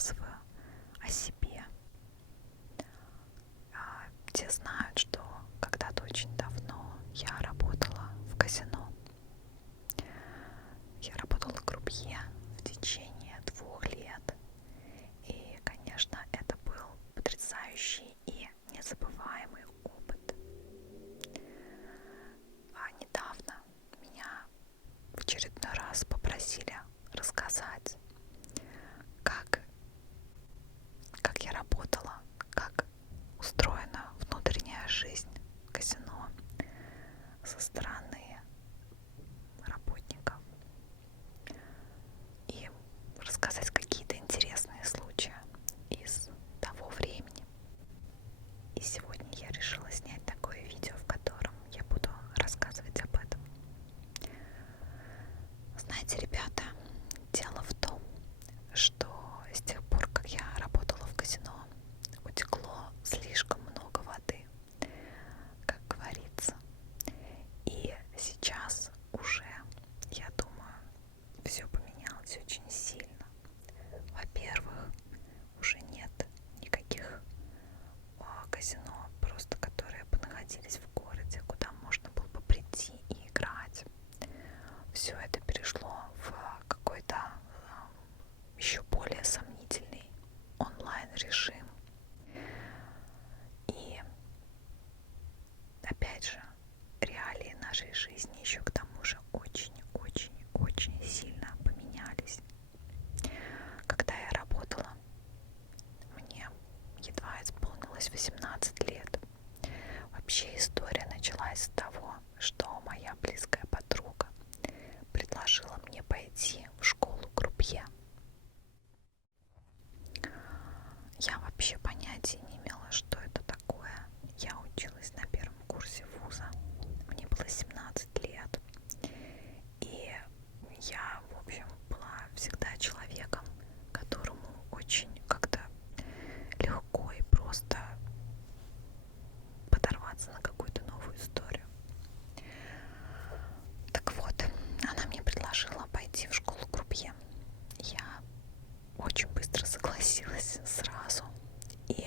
рассказываю о себе. Те знают, что когда-то очень давно я работала в казино. Я работала крупье в течение 2 лет. И, конечно, это был потрясающий и незабываемый опыт. А недавно меня в очередной раз попросили рассказать, как я работала, как устроена внутренняя жизнь казино со стороны работников, и рассказать какие-то интересные случаи из того времени. И сегодня я решила снять такое видео, в котором я буду рассказывать об этом. Знаете, ребята, дело в том, что с тех пор, как я работала в казино, утекло слишком много воды, как говорится. И сейчас уже, я думаю, все поменялось очень сильно. Во-первых, уже нет никаких казино, просто которые бы находились в городе, куда можно было бы прийти и играть. Все это перешло в какой-то еще более сомнительный онлайн-режим. И опять же, реалии нашей жизни еще к тому же очень-очень-очень сильно поменялись. Когда я работала, мне едва исполнилось 18 лет. Вообще история началась с того, что моя близкая подруга предложила мне пойти в школу крупье. Я вообще понятия не имела, что это такое. Я училась на первом курсе вуза. Мне было 17 лет. И я, в общем, была всегда человеком, которому очень как-то легко и просто подорваться на какую-то новую историю. Так вот, она мне предложила пойти в школу крупье. Я очень быстро согласилась сразу. И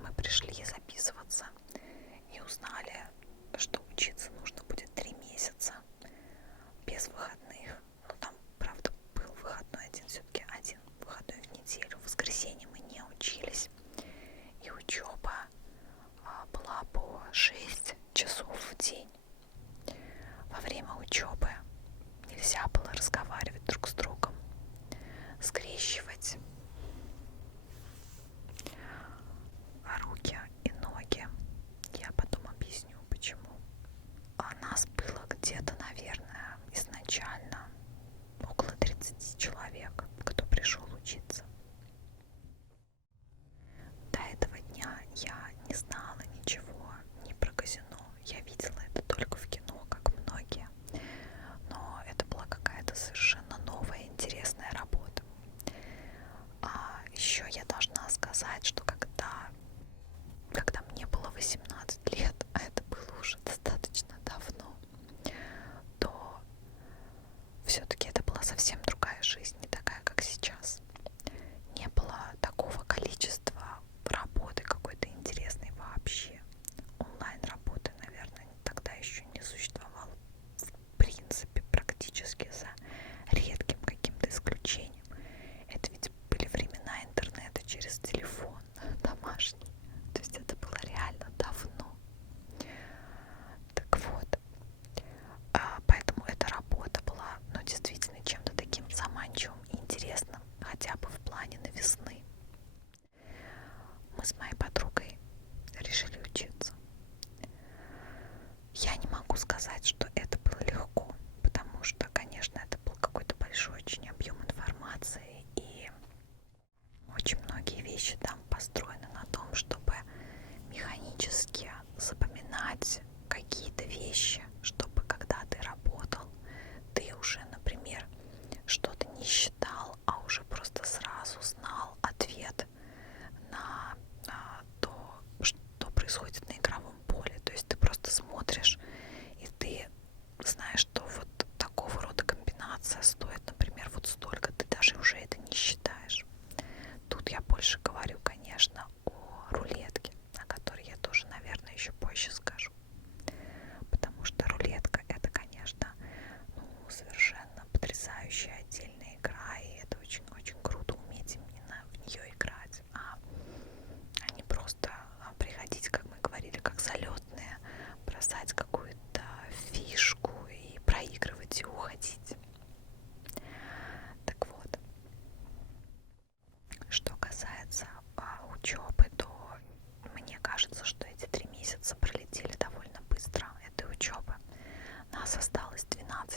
мы пришли записываться и узнали, что учиться нужно будет 3 месяца без выходных. Ну, там, правда, был выходной один, все-таки один выходной в неделю. В воскресенье мы не учились. И учеба была по 6 часов в день. Во время учебы нельзя было разговаривать друг с другом, скрещивать руки и ноги. Я потом объясню, почему. А нас было где-то, наверное, изначально около 30 человек, кто пришел учиться. До этого дня я не знала ничего ни про казино. Я видела это только в кино, как многие. Но это была какая-то совершенно новая, интересная работа. А еще я должна сказать, что когда мне было 18 лет, а это было уже достаточно давно, то все-таки это была совсем другая жизнь, не такая, как сейчас. Не было такого количества работы какой-то интересной вообще. Онлайн-работы, наверное, тогда еще не существовало в принципе, практически, за редким каким-то исключением. Это ведь были времена интернета через телефон домашний. То есть это было реально давно.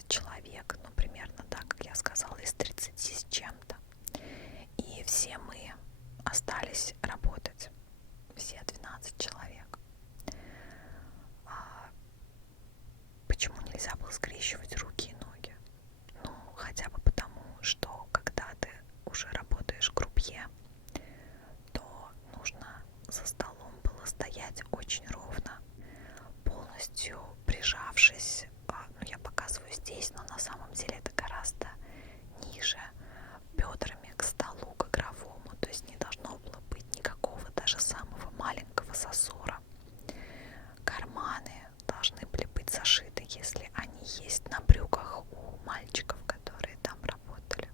человек, ну примерно так, как я сказала, из 30 с чем-то. И все мы остались работать, все 12 человек. Почему нельзя было скрещивать руки и ноги? Ну, хотя бы потому, что когда ты уже работаешь крупье, то нужно за столом было стоять очень ровно, полностью прижавшись. Ну, я показываю здесь, но на самом деле это гораздо ниже, бедрами к столу, к игровому. То есть не должно было быть никакого даже самого маленького зазора. Карманы должны были быть зашиты, если они есть на брюках у мальчиков, которые там работали.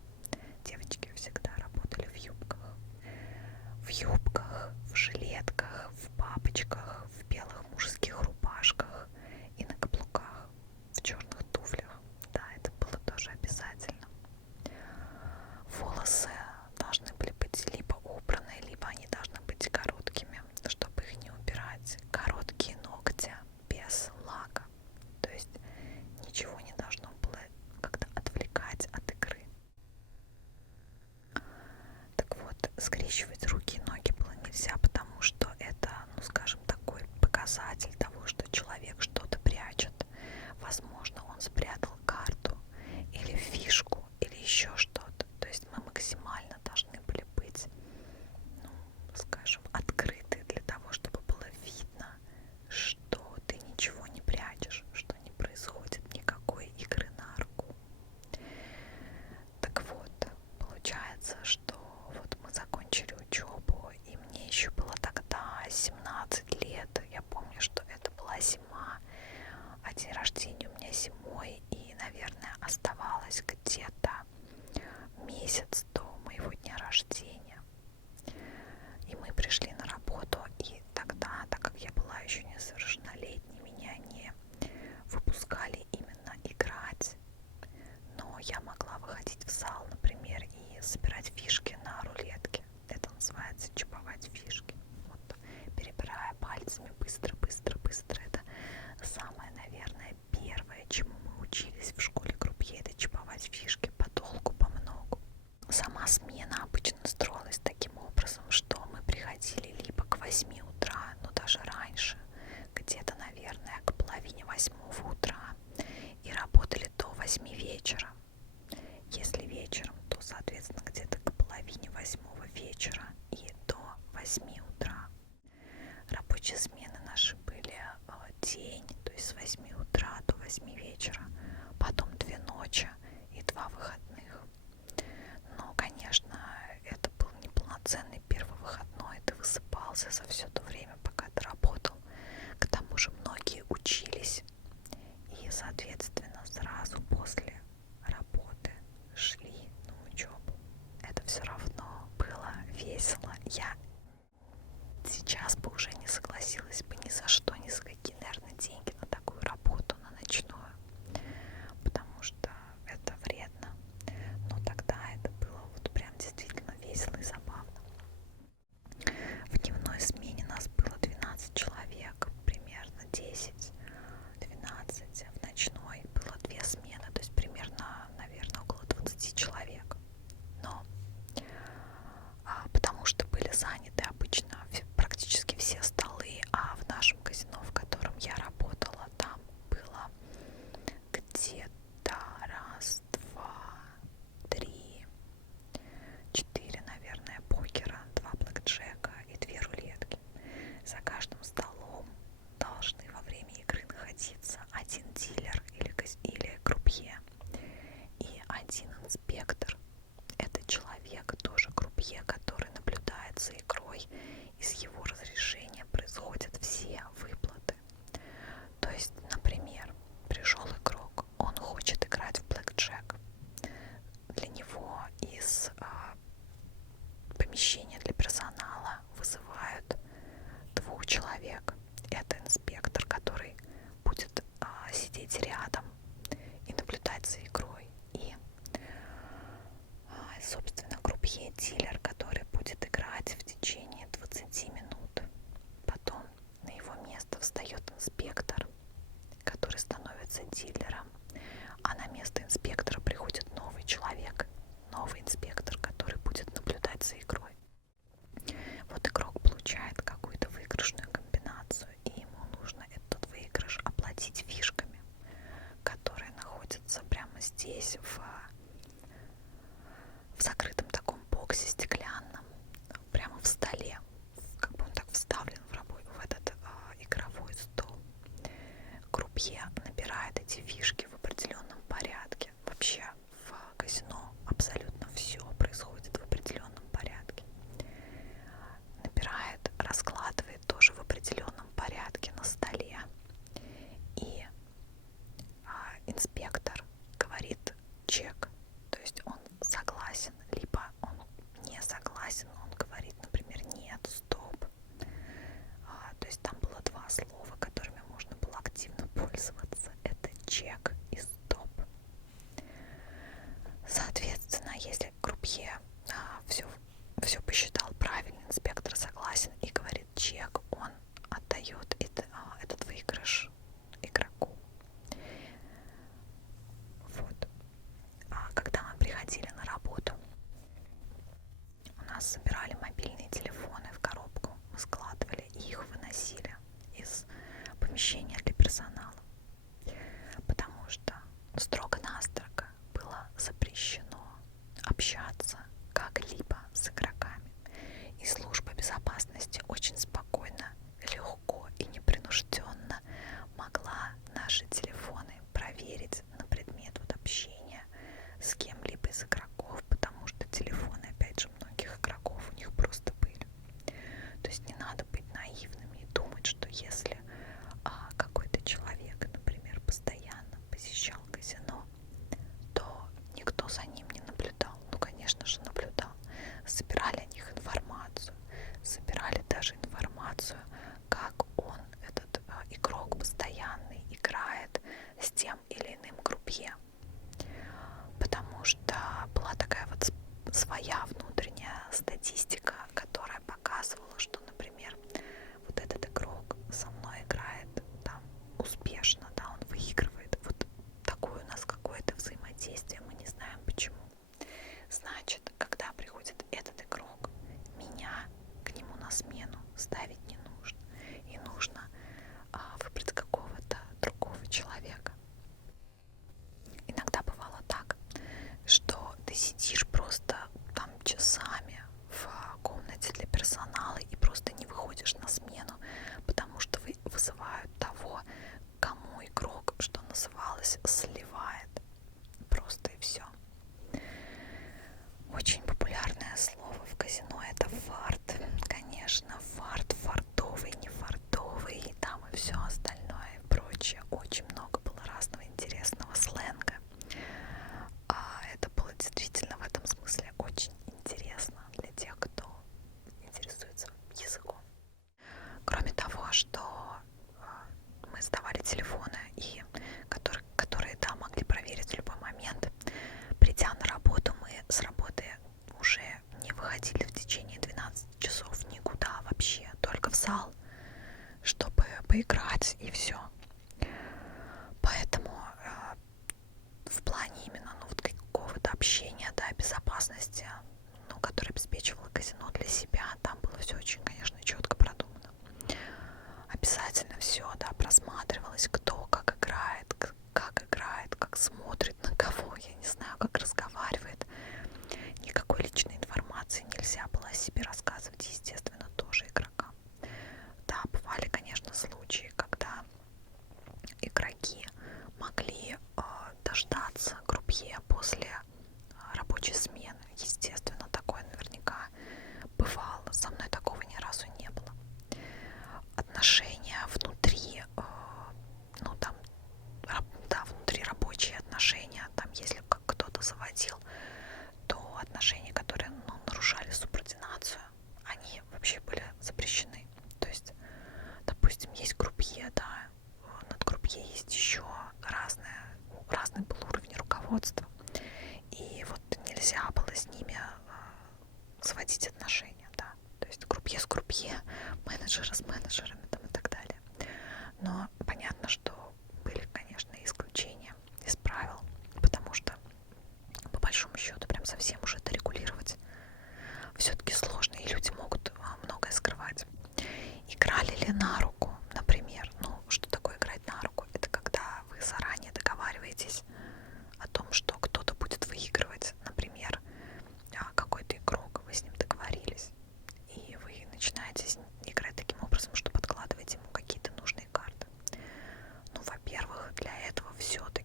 Девочки всегда работали в юбках. В юбках, в жилетках, в папочках, в белых мужских рубашках и на каблуках, в черных туфлях. Да, это было тоже обязательно. Волосы должны были быть либо убраны, либо они должны быть короткими, чтобы их не убирать. Короткие ногти без лака. То есть ничего не должно было как-то отвлекать от игры. Так вот, скрещивать руки и ноги было нельзя, потому что это, ну скажем, такой показатель того, что человек что-то прячет. Возможно, он спрятал карту или фишку, или еще что-то. То есть мы максимально должны были быть, ну, скажем, открыты для того, чтобы было видно, что ты ничего не прячешь, что не происходит никакой игры на руку. Так вот, получается, что вот мы закончили учебу, и мне еще было тогда 17 лет. Я помню, что это была зима, а день рождения у меня зимой, и, наверное, оставалось где-то месяц до моего дня рождения. И мы пришли на работу, и тогда, так как я была еще несовершеннолетней, меня не выпускали именно играть. Но я могла выходить в зал, например, и собирать фишки на рулетке. Это называется чиповать фишки. Вот, перебирая пальцами быстро, быстро, быстро. Это самое, наверное, первое, чему мы учились в школе крупье, это чиповать фишки подолгу, помногу. Сама смена обычно строилась таким образом, что мы приходили либо к 8 утра, но даже раньше, где-то, наверное, к половине 8 утра, и работали до 8 вечера. Если вечером, то, соответственно, где-то к половине 8 вечера и до 8 утра. Рабочие смены наши были день, то есть с 8 утра до 8 вечера, потом 2 ночи и 2 выходных. Но, конечно, это был неполноценный первый выходной, ты высыпался за все то время, пока ты работал. К тому же многие учились и, соответственно, сразу после работы шли на учебу. Это все равно было весело. Я сейчас бы уже не согласилась бы ни за что, ни за какие, наверное, деньги на такую работу, на ночную, потому что это вредно. Но тогда это было вот прям действительно весело и забавно. В дневной смене нас было 12 человек, примерно 10-12. В ночной было 2 смены, то есть примерно, наверное, около 20 человек. Но потому что были заняты обычно практически все столы, а в нашем казино, в котором я работала, там было где-то раз, два, три, 4, наверное, покера, 2 блэкджека и 2 рулетки. За каждым столом должны во время игры находиться один дилер или крупье и один инспектор. Это человек, тоже крупье, который наблюдает за игрой, и с его разрешения происходят все выплаты. То есть, например, пришел игрок, он хочет играть в блэкджек. Для него из помещения для персонала вызывают 2 человек. Это инспектор, который будет сидеть рядом и наблюдать за игрой. И, собственно, крупье-дилер, который будет играть в течение 20 минут. Потом на его место встает инспектор, который становится дилером. А на место все фишки в определенном порядке. Вообще в казино абсолютно все происходит в определенном порядке. Набирает, раскладывает тоже в определенном порядке на столе. И инспектор говорит чек, то есть он согласен, либо он не согласен, он говорит, например, нет, стоп. То есть там было два слова, которыми можно было активно пользоваться. Это чек и стоп. Соответственно, если крупье все посчитал правильно, инспектор согласен и говорит чек, он отдает этот выигрыш игроку. Вот. Когда мы приходили на работу, у нас собирали мобильные телефоны в коробку, мы складывали и их выносили из помещения для персонала, потому что строго-настрого было запрещено общаться как-либо с игроками. И служба безопасности очень спокойно, легко и непринужденно могла наши телефоны проверить на предмет общения с кем-либо из игроков, потому что телефоны, опять же, многих игроков у них просто были. То есть не надо быть наивными и думать, что если какой-то человек, например, постоянно посещал казино, то никто за ним не наблюдал. Ну, конечно же, наблюдал. Собирали о них информацию. Собирали даже информацию, как он, этот игрок постоянный, играет с тем или иным крупье. Потому что была такая вот своя внутренняя статистика, которая показывала, что, например, вот этот игрок со мной играет там успешно, да, он выигрывает. Вот такое у нас какое-то взаимодействие, мы не знаем почему. Значит, когда приходит этот игрок, меня к нему на смену ставить не нужно. И нужно выбрать какого-то другого человека. Иногда бывало так, что ты сидишь просто там часами в комнате для персонала и просто не выходишь на смену, потому что вызывают того, кому игрок, что называлось, сливает. Просто и все. Очень популярное слово в казино — это фарт. Конечно, фарт, фартовый, не фартовый, и там и все остальное и прочее. Очень много было разного интересного сленга. Это было действительно в этом смысле очень интересно для тех, кто интересуется языком. Кроме того, что мы сдавали телефоны, и которые да, могли проверить в любой момент, придя на работу, мы с работы уже не выходили в течение 12 часов никуда вообще, только в зал, чтобы поиграть и все. Поэтому в плане именно вот какого-то общения, да, безопасности, которое обеспечивало казино для себя, там было все очень, конечно, четко продумано. Обязательно все, да, просматривалось, кто как играет, как смотрит на кого, я не знаю, как разговаривает. Никакой личной информации нельзя было о себе рассказывать, естественно, тоже игрокам. Да, бывали, конечно, случаи, когда игроки могли дождаться крупье после рабочей смены. Естественно, такое наверняка бывало. Со мной такого ни разу не было. Отношения внутри, ну там, да, внутри рабочие отношения, там, если кто-то заводил, то отношения, которые нарушали субординацию, они вообще были запрещены. То есть, допустим, есть крупье, да, над крупье есть еще разный был уровень руководства. И вот нельзя было с ними сводить отношения, да. То есть крупье с крупье, менеджеры с менеджерами там, и так далее. Но понятно, что были, конечно, исключения из правил, потому что по большому счету прям совсем уже это регулировать все-таки сложно, и люди могут многое скрывать. Играли ли на руку, например? Ну, что такое играть на руку? Это когда вы заранее договариваетесь о том, что кто-то будет выигрывать, например, какой-то игрок, вы с ним договорились, и вы начинаете играть таким образом, что подкладываете ему какие-то нужные карты. Ну, во-первых, для этого все-таки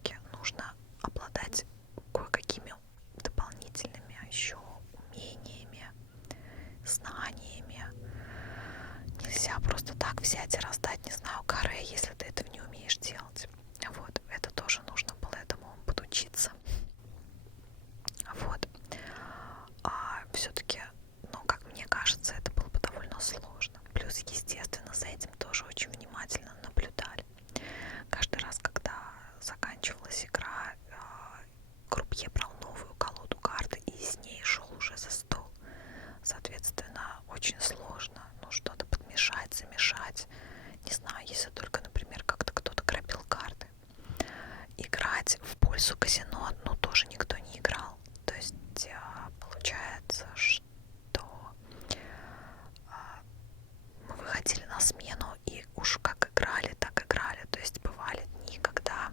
взять и раздать, не знаю, каре, если ты этого не умеешь делать. Вот, это тоже нужно было этому подучиться. Вот. А все-таки, ну, как мне кажется, это было бы довольно сложно. Плюс, естественно, за этим тоже очень внимательно наблюдали. Каждый раз, когда заканчивалась игра, крупье брал новую колоду карт и с ней шел уже за стол. Соответственно, очень сложно, ну, что-то подмешать, замешать. Не знаю, если только, например, как-то кто-то грабил карты. Играть в пользу казино, ну, тоже никто не играл. То есть получается, что мы выходили на смену и уж как играли, так играли. То есть бывали дни, когда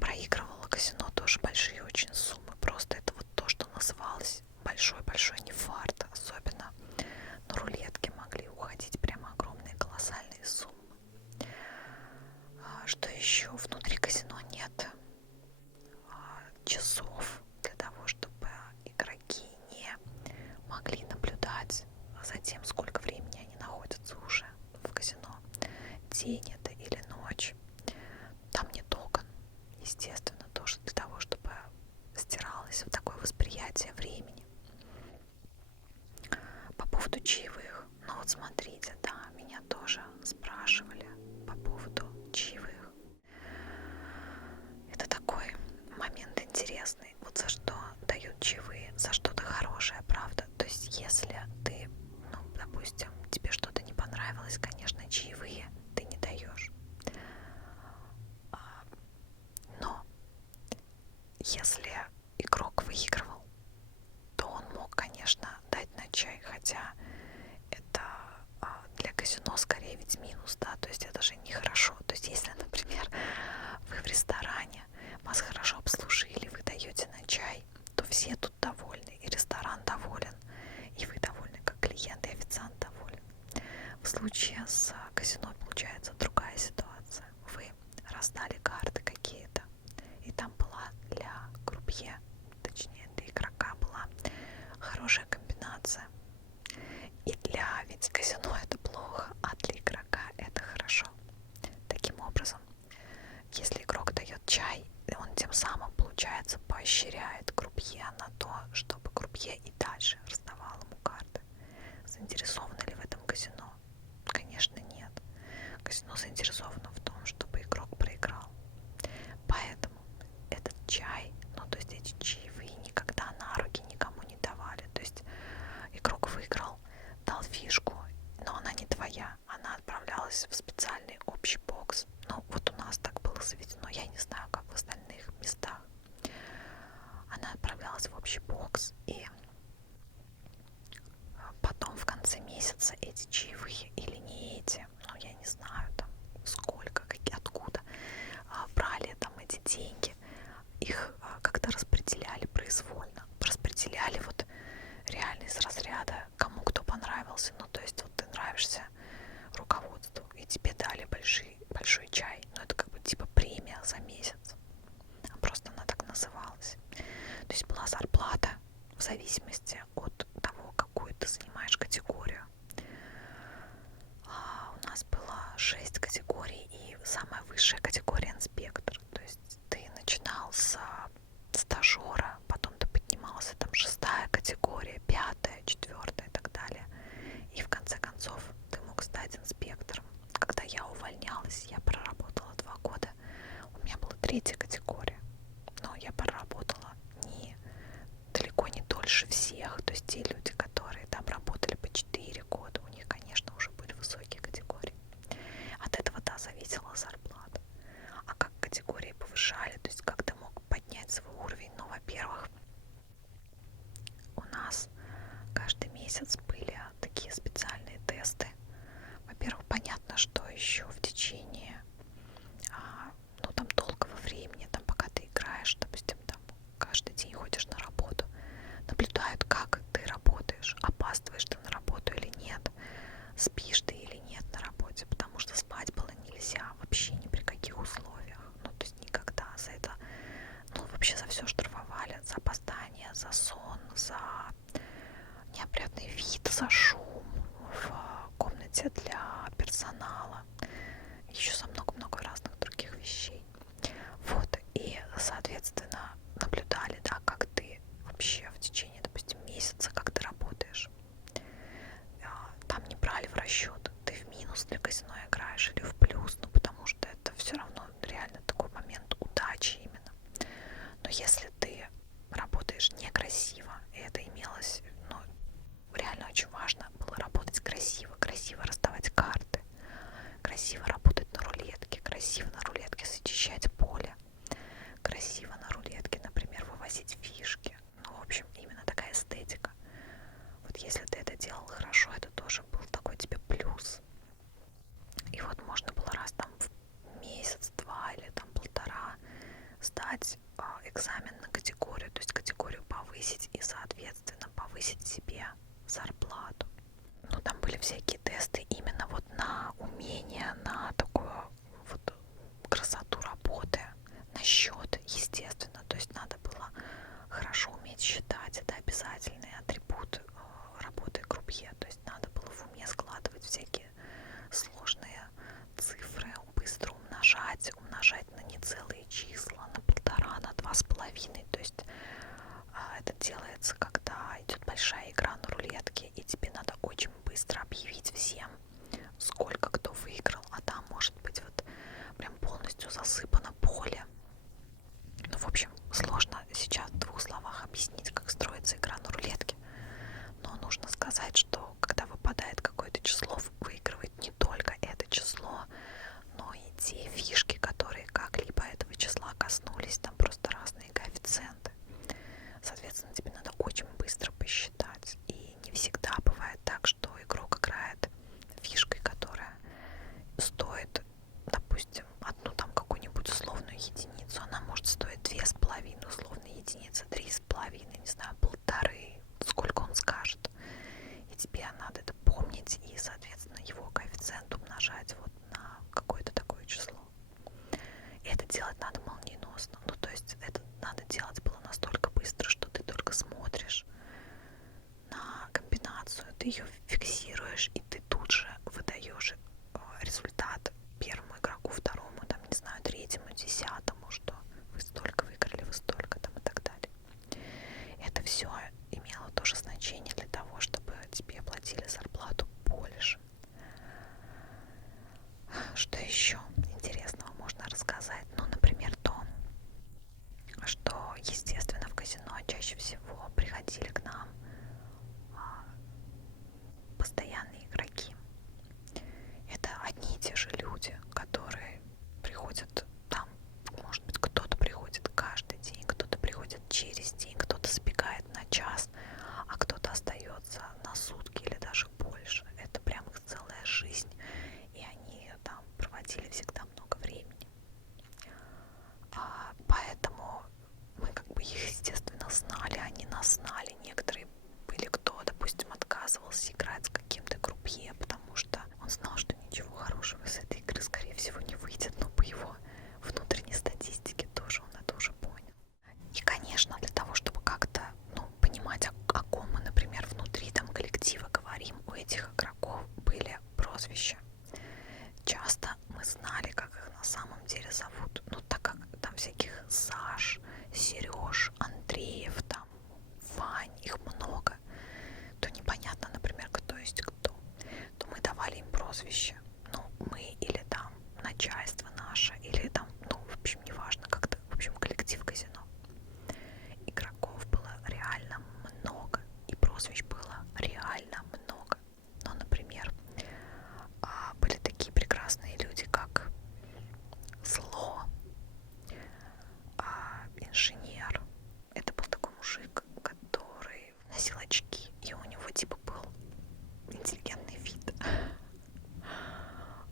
проигрывало казино тоже большие очень суммы. Просто это вот то, что называлось большой-большой нефарт. Особенно на рулетке могли уходить прямо огромные колоссальные суммы. Что еще? Внутри казино нет часов для того, чтобы игроки не могли наблюдать за тем, сколько времени они находятся уже в казино. День это или ночь. Там нет окон. Естественно, тоже для того, чтобы стиралось вот такое восприятие времени. По поводу чаевых. Ну вот смотрите, да, меня тоже спрашивали по поводу чаевых. Это такой момент интересный. Вот за что дают чаевые, за что-то хорошее, правда. То есть если ты, ну, допустим, тебе что-то не понравилось, конечно, чаевые ты не даешь. Но если игрок выигрывал, то он мог, конечно, дать на чай, хотя это для казино скорее ведь минус, да, то есть это же нехорошо. То есть если, например, вы в ресторане, вас хорошо обслужили, вы даете на чай, то все тут довольны, и ресторан доволен, и вы довольны как клиент, и официант доволен. В случае с казино получается другая ситуация. Вы раздали карты какие-то, и там была для крупье, точнее для игрока была хорошая комбинация. И для ведь казино это плохо, а для игрока это хорошо. Таким образом, если игрок дает чай, он тем самым, получается, поощряет крупье на то, чтобы крупье и дальше раздавал ему карты. Заинтересованы ли в этом казино? Конечно, нет. Казино заинтересовано в том, чтобы игрок проиграл. Поэтому этот чай, ну то есть эти чаевые никогда на руки никому не давали. То есть игрок выиграл, дал фишку, но она не твоя, она отправлялась в специальный общий бокс. Ну вот у нас так было заведено, я не знаю, как в остальных местах. Она отправлялась в общий бокс, и потом в конце месяца эти чаевые или не эти, ну я не знаю там сколько, какие, откуда брали там эти деньги, их как-то распределяли произвольно, распределяли вот реально из разряда кому кто понравился. Ну то есть вот ты нравишься руководству и тебе дали большой чай, ну это как бы типа премия за месяц, просто она так называлась. То есть была зарплата в зависимости от того, какую ты занимаешь категорию. У нас было 6 категорий, и самая высшая категория инспектор. То есть ты начинал с стажера, потом ты поднимался, там 6-я категория, 5-я, 4-я и так далее. И в конце концов ты мог стать инспектором. Когда я увольнялась, я проработала 2 года, у меня была 3-я категория. Но я проработала далеко не дольше всех. То есть те люди, которые там работали по 4 года, у них, конечно, уже были высокие категории. От этого, да, зависела зарплата. А как категории повышали, то есть как ты мог поднять свой уровень? Ну, во-первых, у нас каждый месяц были такие специальные тесты. Во-первых, понятно, что еще в течение ну там долгого времени, там пока ты играешь, допустим, там каждый день ходишь на работу, наблюдают, как ты работаешь, опаздываешь ты на работу или нет, спишь ты или нет на работе, потому что спать было нельзя вообще ни при каких условиях, ну то есть никогда. За это, ну вообще за все штрафовали, за опоздание, за сон, за неопрятный вид, за шум в комнате для персонала. после казино играешь или в плюс, ну потому что это все равно реально такой момент удачи именно. Но если ты работаешь некрасиво, и это имелось, ну, реально очень важно было работать красиво, красиво расставать карты, красиво работать на рулетке, красиво на рулетке зачищать поле, красиво на рулетке, например, вывозить фишки. Ну, в общем, именно такая эстетика. Вот если ты это делал хорошо, это тоже был такой тебе плюс. И вот можно было раз там в месяц, два или там полтора сдать экзамен на категорию, то есть категорию повысить и, соответственно, повысить себе зарплату. Ну, там были всякие тесты именно вот на умение, на такую вот красоту работы, на счет, естественно. То есть надо было хорошо уметь считать, это обязательный атрибут работы крупье. То есть надо было в уме складывать всякие сложные цифры, быстро умножать на нецелые числа, на полтора, на 2,5. То есть это делается, когда идет большая игра на рулетке, и тебе надо очень быстро объявить всем, сколько кто выиграл, а там может быть вот прям полностью засыпано поле. Ну, в общем, сложно сейчас в 2 словах объяснить, как строится игра на рулетке. Но нужно сказать, что когда выпадает какое-то число, выигрывает не только это число, но и те фишки, которые как-либо этого числа коснулись, там просто разные коэффициенты. Соответственно, тебе надо очень быстро посчитать. И не всегда бывает так, что игрок играет фишкой, которая стоит, допустим, одну там какую-нибудь условную единицу. Она может стоить 2,5 условные единицы, 3,5, не знаю, полторы, сколько он скажет. И тебе надо это помнить и, соответственно, его коэффициент умножать вот на какое-то такое число. И это делать надо молниеносно. Ну, то есть это надо делать было настолько быстро, что ты только смотришь на комбинацию, ты ее фиксируешь, и ты тут же выдаешь результат первому игроку, второму, там, не знаю, третьему, десятому, что вы столько выиграли, вы столько, там, и так далее. Это все имело тоже значение для того, чтобы тебе платили зарплату больше. Что еще интересного можно рассказать? Ну, например, то, что, естественно, в казино чаще всего приходили к нам постоянные игроки. Это одни и те же люди, которые приходят там, может быть, кто-то приходит каждый день, кто-то приходит через день, кто-то сбегает на час, а кто-то остается на сутки или даже больше. Это прям их целая жизнь, и они там проводили всегда много времени. Поэтому мы как бы их, естественно, знали, они нас знали. Некоторые были, кто, допустим, отказывался играть с каким-то крупье, потому что он знал, что ничего хорошего из этой игры, скорее всего, не выйдет, но по его внутренней статистике тоже он это уже понял. И, конечно, для того, чтобы как-то, ну, понимать, о ком мы, например, внутри там коллектива говорим, у этих игроков были прозвища. Часто мы знали, как их на самом деле зовут. Ну, так как там всяких Саш, Сереж, Андреев, там, Вань, их много, то непонятно, например, кто есть кто. То мы давали им прозвище. Ну, мы или там начальство наше, или там, ну, в общем, неважно, как-то, в общем, коллектив казино. Игроков было реально много, и прозвищ было реально много. Но, например, были такие прекрасные люди, как Зло, инженер. Это был такой мужик, который носил очки, и у него типа был интеллигентный вид.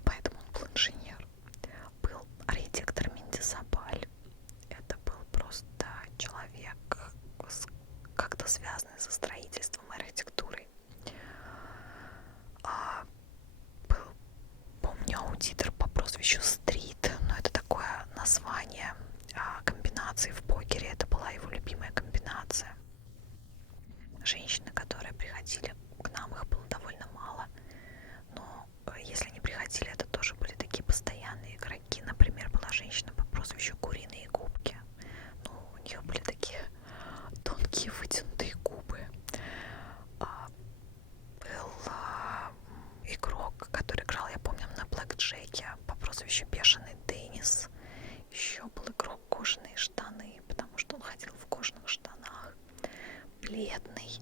Поэтому он был инженер. Был архитектор Мендисабаль. Это был просто человек, как-то связанный со строительством и архитектурой. Был, помню, аудитор по прозвищу Стрит, но это такое название комбинации в покере. Это была его любимая комбинация. Женщины, которые приходили к нам, их было довольно мало. Но если они приходили, это тоже были такие постоянные игроки. Например, была женщина по прозвищу Куриные губки. Ну, у нее были такие тонкие вытянутые губы. Был игрок, который играл, я помню, треке по прозвищу Бешеный Деннис. Еще был игрок Кожаные штаны, потому что он ходил в кожаных штанах, бледный.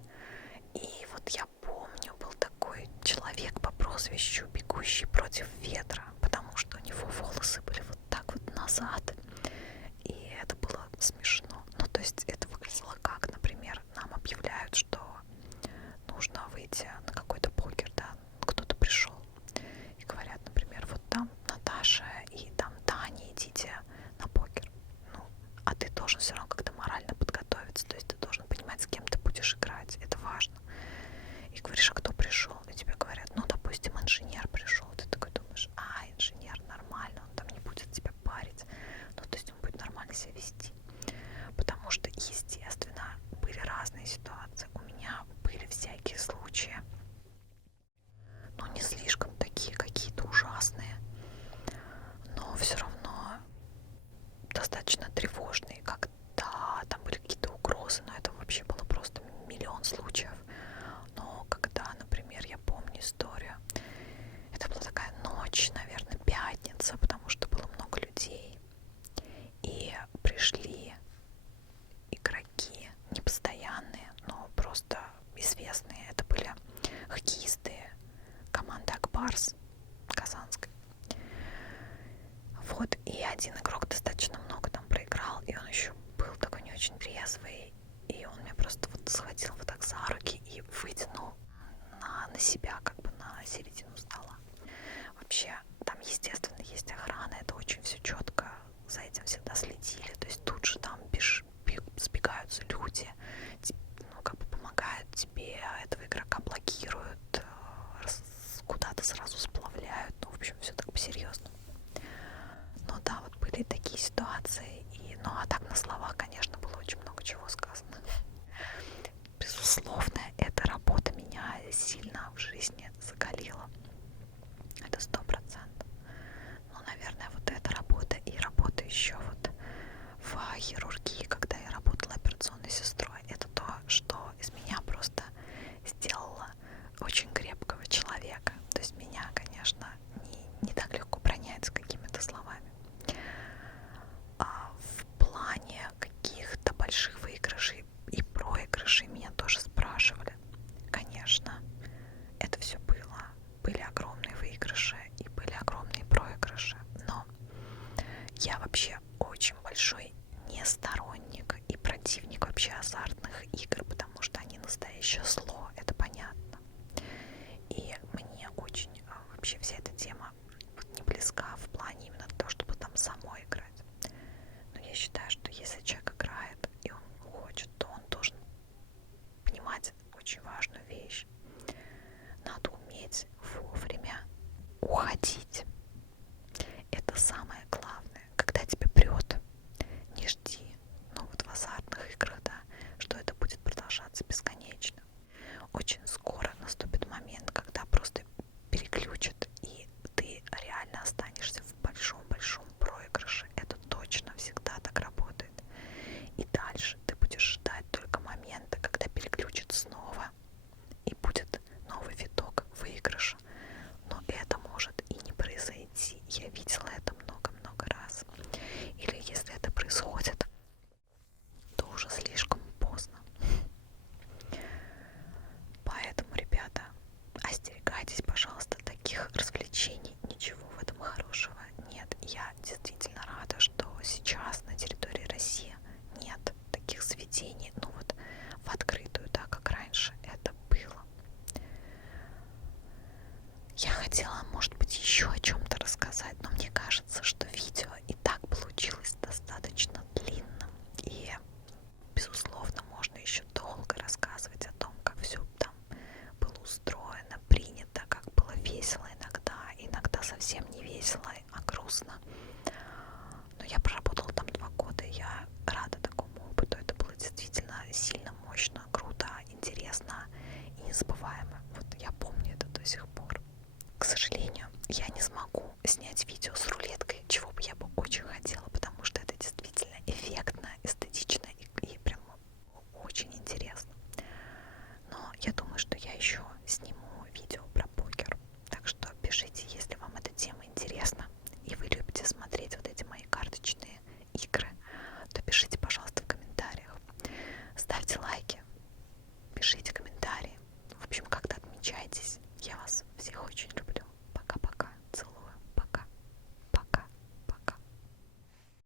И вот я помню, был такой человек по прозвищу Бегущий против ветра, потому что у него волосы были вот так вот назад. И это было смешно. Ну, то есть это выглядело как, например, нам объявляют, что нужно выйти на какой-то покер, да, кто-то пришел и говорят, например, вот там Наташа и там Таня, идите на покер. Ну, а ты должен все равно как-то морально подготовиться, то есть ты должен понимать, с кем ты будешь играть, это важно. И говоришь, а кто пришел? И тебе говорят, ну, допустим, инженер пришел. Ты такой думаешь, инженер, нормально, он там не будет тебя парить. Ну, то есть он будет нормально себя вести. Потому что, естественно, были разные ситуации. У меня были всякие случаи, но не слишком такие какие-то ужасные, но все равно достаточно тревожные, когда там были какие-то угрозы, но это вообще было просто миллион случаев. Но когда, например, я помню историю, это была такая ночь, наверное, пятница, потому что было много людей, и пришли игроки непостоянные, но просто известные. Это были хоккеисты команды Акбарс казанской. Вот, и один игрок достаточно много там проиграл, и он еще был такой не очень трезвый, и он меня просто вот схватил вот так за руки и вытянул на себя, как бы на середину стола. Вообще, там, естественно, есть охрана, это очень все четко, за этим всегда следили, то есть тут же там сбегаются люди, ну, как бы помогают тебе, этого игрока блокируют, куда-то сразу сплавляют, ну, в общем, все так по-серьезному. Но да, вот были такие ситуации, и, ну, а так на словах, конечно, было очень много чего сказано. Безусловно, эта работа меня сильно в жизни закалила. Это 100%. Ну, наверное, вот эта работа и работа еще вот в хирургии, когда я работала операционной сестрой, это то, что из меня просто сделало очень крепкого человека. То есть меня, конечно, не так легко пронять с какими-то словами. А в плане каких-то больших выигрышей и проигрышей меня тоже спрашивали. Конечно, это все было. Были огромные выигрыши и были огромные проигрыши. Но я вообще очень большой не сторонник и противник вообще азартных игр, потому что они настоящее зло, это понятно. И мне очень вообще вся эта тема не близка в плане именно того, чтобы там самой играть. Но я считаю, что если человек играет и он хочет, то он должен понимать очень важную вещь. Надо уметь вовремя уходить. Это самое главное. Когда тебя прет, не жди, ну вот в азартных играх, да, что это будет продолжаться бесконечно. Очень скоро наступит момент, когда просто переключат, и ты реально останешься в большом-большом проигрыше. Это точно всегда так работает. И дальше ты будешь ждать только момента, когда переключат снова, и будет новый виток выигрыша. Но это может и не произойти. Я видела это много-много раз. Или если это происходит, то уже слишком поздно. Поэтому, ребята, остерегайтесь, пожалуйста, таких развлечений. Ничего в этом хорошего нет. Я действительно рада, что сейчас на территории России нет таких заведений, ну вот в открытую, да, как раньше это было. Я хотела, может быть, еще о чем-то рассказать, но мне кажется, что видео и так получилось достаточно длинным. И, безусловно, можно еще долго рассказывать о том, как все там было устроено, принято, как было весело иногда совсем не весело, а грустно. Но я проработала там 2 года, и я рада такому опыту. Это было действительно сильно, мощно, круто, интересно и незабываемо. Вот я помню это до сих пор. К сожалению, я не смогу снять видео с рулеткой, чего бы я бы очень хотела, потому что это действительно эффект